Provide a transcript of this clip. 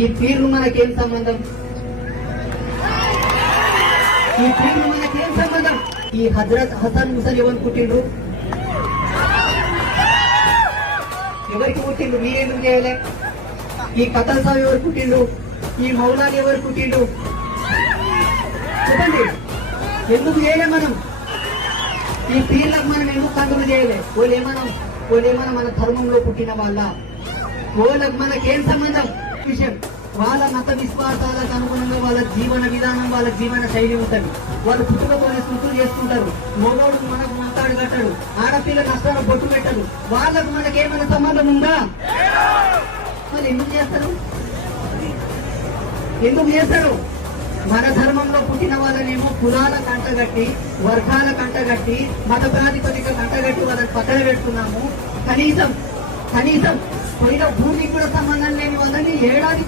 ఈ పీర్లు మనకేం సంబంధం? ఈ పీర్లు మనకేం సంబంధం? ఈ హజరత్ హసన్ ముసలి ఎవరు పుట్టిండ్రు? ఎవరికి పుట్టిండు? మీరెందుకు చేయలే? ఈ కథల్ సాబ్ ఎవరు పుట్టిండు? ఈ మౌలాని ఎవరు పుట్టిండు? చెప్పండి, ఎందుకు చేయలే మనం? ఈ పీర్లకు మనం ఎందుకు కంట్రోల్ చేయలే? ఓలేమనం మన ధర్మంలో పుట్టిన వాళ్ళ, ఓళ్ళకు మనకేం సంబంధం? విషయం వాళ్ళ మత విశ్వాసాలకు అనుగుణంగా వాళ్ళ జీవన విధానం, వాళ్ళ జీవన శైలి ఉంటుంది. వాళ్ళు పుట్టుకతోనే స్మృతులు చేసుకుంటారు. మగోడు మనకు మంతాడు కట్టడు, ఆడపిల్ల నష్టాలు బొట్టు పెట్టరు. వాళ్ళకు మనకేమైనా సంబంధం ఉందా? మరి ఎందుకు చేస్తారు? ఎందుకు చేస్తారు? మన ధర్మంలో పుట్టిన వాళ్ళనేమో కులాల కంటగట్టి, వర్గాల కంటగట్టి, మత ప్రాతిపదిక కంటగట్టి వాళ్ళని పక్కన పెడుతున్నాము. కనీసం పోయిన భూమికి కూడా సంబంధం లేని వాళ్ళని ఏడాది